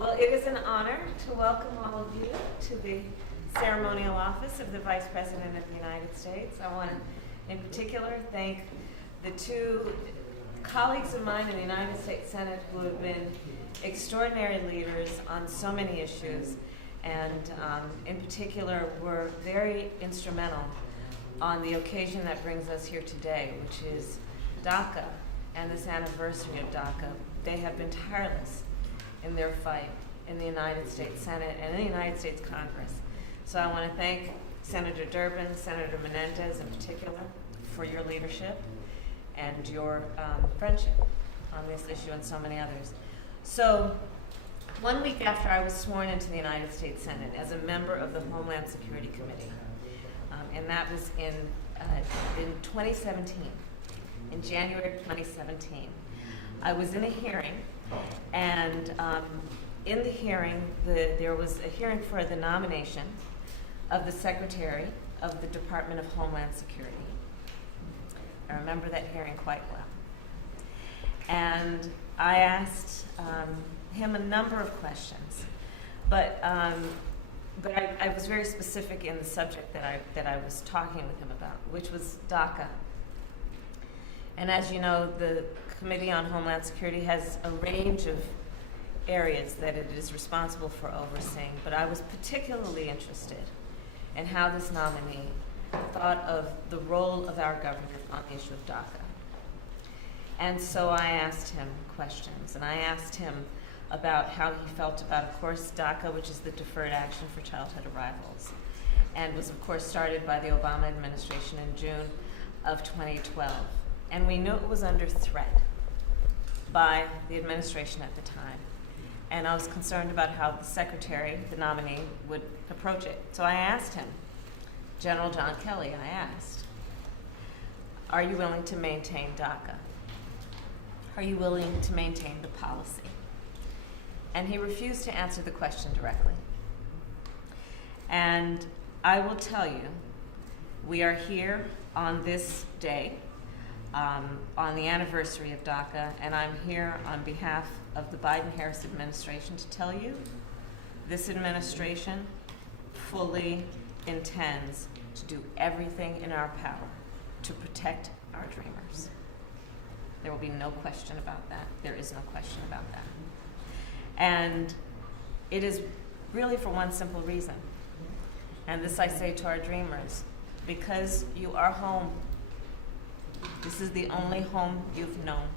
Well, it is an honor to welcome all of you to the ceremonial office of the Vice President of the United States. I want to, in particular, thank the two colleagues of mine in the United States Senate who have been extraordinary leaders on so many issues, and in particular were very instrumental on the occasion that brings us here today, which is DACA and this anniversary of DACA. They have been tireless in their fight in the United States Senate and in the United States Congress. So I want to thank Senator Durbin, Senator Menendez in particular, for your leadership and your friendship on this issue and so many others. So 1 week after I was sworn into the United States Senate as a member of the Homeland Security Committee, and that was in 2017, in January of 2017, I was in a hearing, and in the hearing, there was a hearing for the nomination of the Secretary of the Department of Homeland Security. I remember that hearing quite well. And I asked him a number of questions, but I was very specific in the subject that I was talking with him about, which was DACA. And as you know, the Committee on Homeland Security has a range of areas that it is responsible for overseeing, but I was particularly interested in how this nominee thought of the role of our government on the issue of DACA. And so I asked him questions, and I asked him about how he felt about, of course, DACA, which is the Deferred Action for Childhood Arrivals, and was, of course, started by the Obama administration in June of 2012. And we knew it was under threat by the administration at the time. And I was concerned about how the secretary, the nominee, would approach it. So I asked him, General John Kelly, I asked, are you willing to maintain DACA? Are you willing to maintain the policy? And he refused to answer the question directly. And I will tell you, we are here on this day, on the anniversary of DACA, and I'm here on behalf of the Biden-Harris administration to tell you this administration fully intends to do everything in our power to protect our dreamers. There will be no question about that. There is no question about that. And it is really for one simple reason. And this I say to our dreamers, because you are home. This is the only home you've known.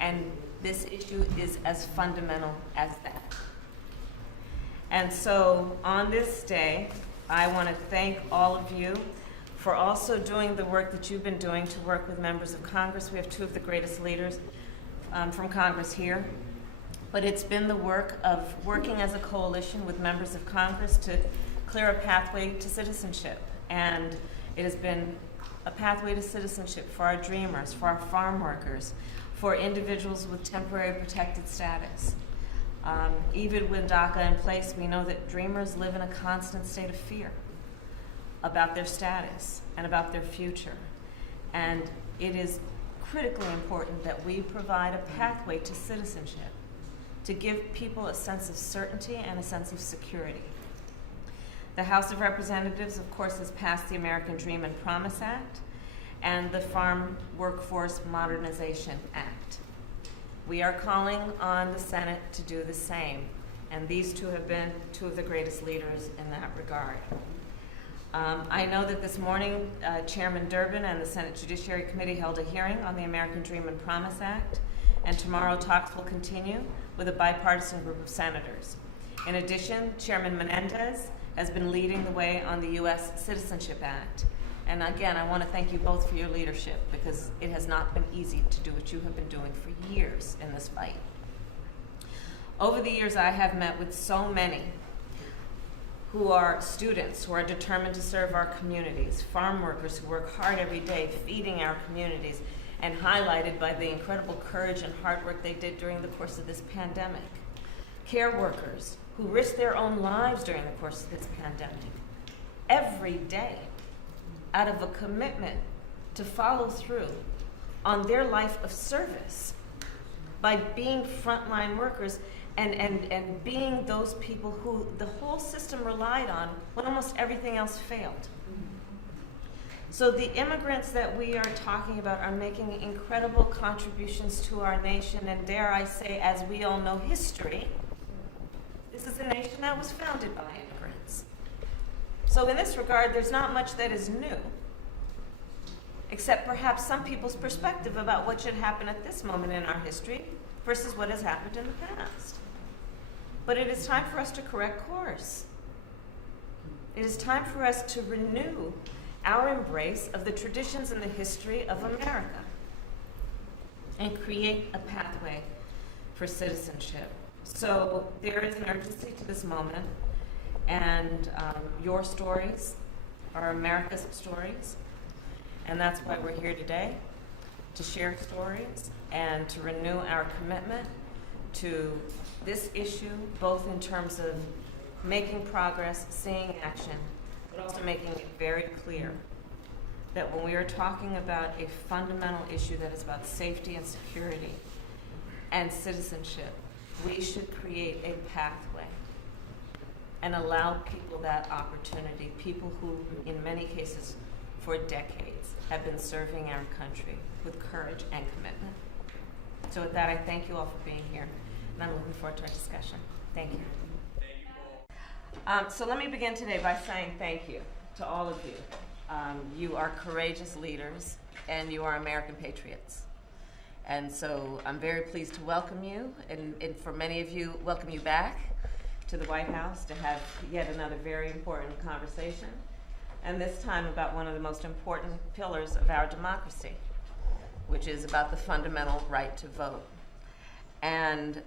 And this issue is as fundamental as that. And so on this day, I want to thank all of you for also doing the work that you've been doing to work with members of Congress. We have two of the greatest leaders from Congress here. But it's been the work of working as a coalition with members of Congress to clear a pathway to citizenship. And it has been a pathway to citizenship for our dreamers, for our farm workers, for individuals with temporary protected status. Even with DACA in place, we know that dreamers live in a constant state of fear about their status and about their future. And it is critically important that we provide a pathway to citizenship to give people a sense of certainty and a sense of security. The House of Representatives, of course, has passed the American Dream and Promise Act and the Farm Workforce Modernization Act. We are calling on the Senate to do the same, and these two have been two of the greatest leaders in that regard. I know that this morning, Chairman Durbin and the Senate Judiciary Committee held a hearing on the American Dream and Promise Act, and tomorrow talks will continue with a bipartisan group of senators. In addition, Chairman Menendez has been leading the way on the U.S. Citizenship Act. And again, I want to thank you both for your leadership, because it has not been easy to do what you have been doing for years in this fight. Over the years, I have met with so many who are students, who are determined to serve our communities, farm workers who work hard every day feeding our communities, and highlighted by the incredible courage and hard work they did during the course of this pandemic. Care workers who risked their own lives during the course of this pandemic, every day, out of a commitment to follow through on their life of service by being frontline workers and being those people who the whole system relied on when almost everything else failed. So the immigrants that we are talking about are making incredible contributions to our nation, and dare I say, as we all know history, this is a nation that was founded by immigrants. So in this regard, there's not much that is new, except perhaps some people's perspective about what should happen at this moment in our history versus what has happened in the past. But it is time for us to correct course. It is time for us to renew our embrace of the traditions and the history of America and create a pathway for citizenship. So there is an urgency to this moment, and your stories are America's stories, and that's why we're here today, to share stories and to renew our commitment to this issue, both in terms of making progress, seeing action, but also making it very clear that when we are talking about a fundamental issue that is about safety and security and citizenship, we should create a pathway and allow people that opportunity, people who, in many cases, for decades, have been serving our country with courage and commitment. So with that, I thank you all for being here, and I'm looking forward to our discussion. Thank you. So let me begin today by saying thank you to all of you. You are courageous leaders, and you are American patriots. And so I'm very pleased to welcome you, and for many of you, welcome you back to the White House to have yet another very important conversation, and this time about one of the most important pillars of our democracy, which is about the fundamental right to vote. And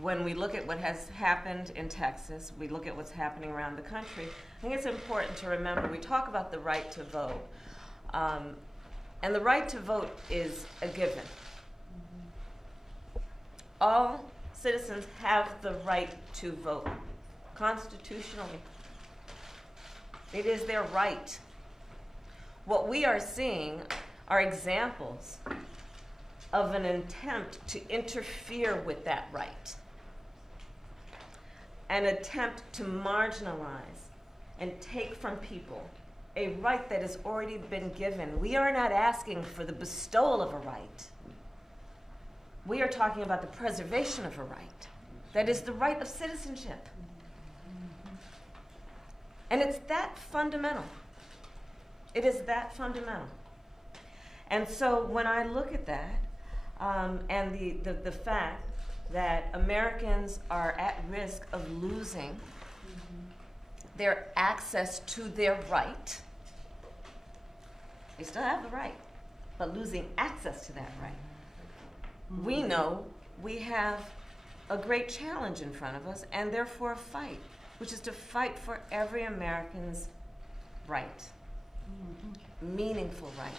when we look at what has happened in Texas, we look at what's happening around the country, I think it's important to remember, we talk about the right to vote, and the right to vote is a given. All citizens have the right to vote, constitutionally. It is their right. What we are seeing are examples of an attempt to interfere with that right, an attempt to marginalize and take from people a right that has already been given. We are not asking for the bestowal of a right. We are talking about the preservation of a right. That is the right of citizenship. And it's that fundamental. It is that fundamental. And so when I look at that, and the fact that Americans are at risk of losing their access to their right, they still have the right, but losing access to that right, we know we have a great challenge in front of us, and therefore a fight, which is to fight for every American's right, meaningful right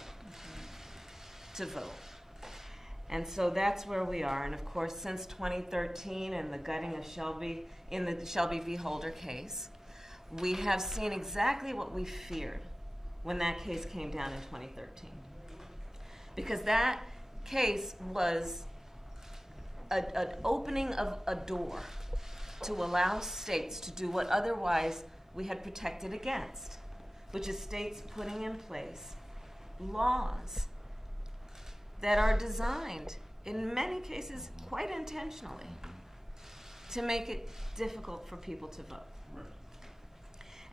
to vote. And so that's where we are. And of course, since 2013 and the gutting of Shelby, in the Shelby v. Holder case, we have seen exactly what we feared when that case came down in 2013. Because that case was an opening of a door to allow states to do what otherwise we had protected against, which is states putting in place laws that are designed, in many cases quite intentionally, to make it difficult for people to vote.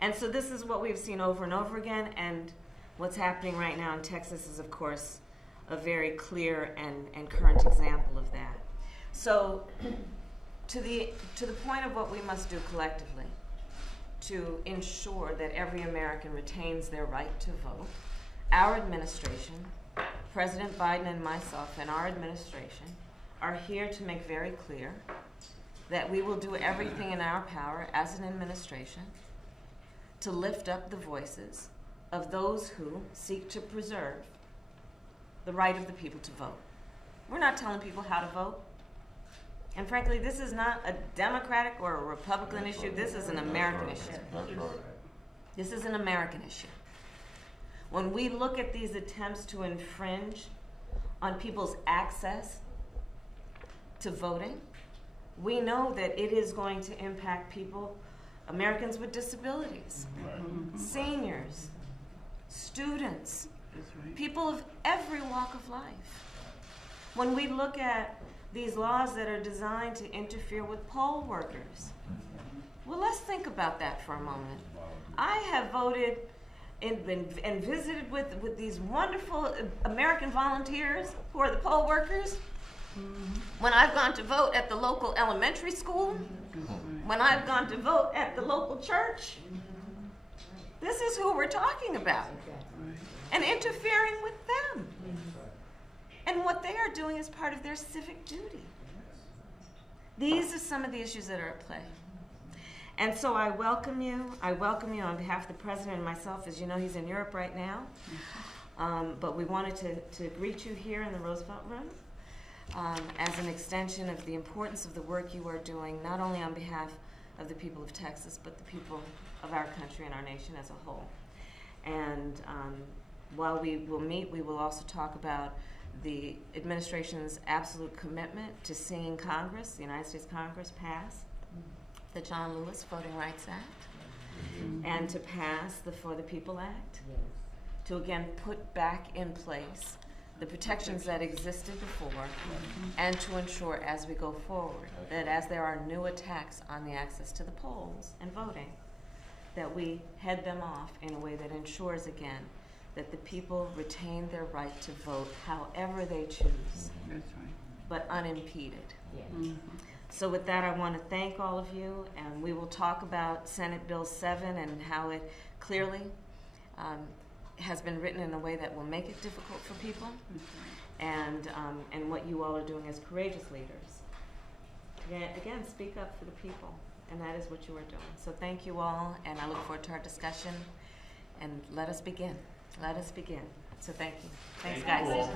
And so this is what we've seen over and over again, and what's happening right now in Texas is, of course, a very clear and current example of that. So to the point of what we must do collectively to ensure that every American retains their right to vote, our administration, President Biden and myself and our administration, are here to make very clear that we will do everything in our power as an administration to lift up the voices of those who seek to preserve the right of the people to vote. We're not telling people how to vote. And frankly, this is not a Democratic or a Republican issue. This is an American issue. This is an American issue. When we look at these attempts to infringe on people's access to voting. We know that it is going to impact people, Americans with disabilities, seniors, students, people of every walk of life. When we look at these laws that are designed to interfere with poll workers, well, let's think about that for a moment. I have voted and visited with these wonderful American volunteers who are the poll workers. When I've gone to vote at the local elementary school, when I've gone to vote at the local church, this is who we're talking about. And interfering with them. And what they are doing is part of their civic duty. These are some of the issues that are at play. And so I welcome you. I welcome you on behalf of the president and myself. As you know, he's in Europe right now. But we wanted to greet you here in the Roosevelt Room as an extension of the importance of the work you are doing, not only on behalf of the people of Texas, but the people of our country and our nation as a whole. And while we will meet, we will also talk about the administration's absolute commitment to seeing Congress, the United States Congress, pass the John Lewis Voting Rights Act, and to pass the For the People Act, to again put back in place the protections that existed before, and to ensure as we go forward that as there are new attacks on the access to the polls and voting, that we head them off in a way that ensures again that the people retain their right to vote however they choose, but unimpeded. So with that, I want to thank all of you, and we will talk about Senate Bill 7 and how it clearly has been written in a way that will make it difficult for people, and what you all are doing as courageous leaders. Again, speak up for the people, and that is what you are doing. So thank you all, and I look forward to our discussion, and let us begin. Let us begin. So thank you. Thanks, guys.